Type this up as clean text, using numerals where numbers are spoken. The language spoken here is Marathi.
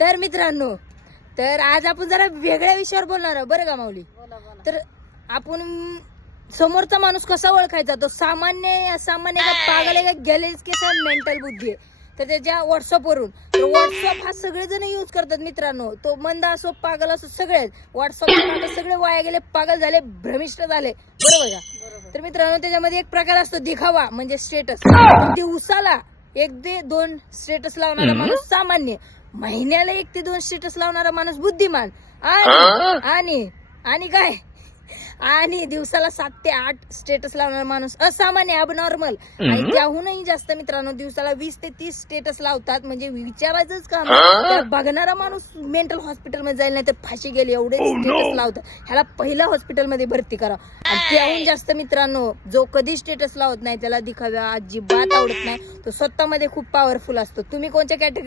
तर मित्रांनो, तर आज आपण जरा वेगळ्या विषयावर बोलणार आहोत बरं का माऊली. तर आपण समोरचा माणूस कसा ओळखायचा, तो सामान्य असामान्य का पागल आहे का गेलेच की मेंटल बुद्धी आहे. तर त्याच्या व्हॉट्सअपवरून, तर व्हॉट्सअप हा सगळेजण यूज करतात मित्रांनो. तो मंद असो पागल असो सगळेच व्हॉट्सअप सगळे वाया गेले, पागल झाले, भ्रमिष्ट झाले, बरोबर का. तर मित्रांनो त्याच्यामध्ये एक प्रकार असतो दिखावा म्हणजे स्टेटस. दिवसाला 1 ते 2 स्टेटस लावणारा माणूस सामान्य, महिन्याला 1 ते 2 स्टेटस लावणारा माणूस बुद्धिमान, आणि आणि काय आणि दिवसाला 7 ते 8 स्टेटस लावणारा माणूस असामान्य, अबनॉर्मल. आणि त्याहूनही जास्त मित्रांनो दिवसाला 20 ते 30 स्टेटस लावतात. म्हणजे विचारायचंच काम नाही. बघणारा माणूस मेंटल हॉस्पिटल मध्ये जाईल, नाही तर फाशी गेली, एवढे स्टेटस लावतात. ह्याला पहिला हॉस्पिटलमध्ये भरती करा. आणि त्याहून जास्त मित्रांनो जो कधी स्टेटस लावत नाही, त्याला दिखाव्या अजिबात आवडत नाही. तो स्वतःमध्ये खूप पॉवरफुल असतो. तुम्ही कोणत्या कॅटेगरी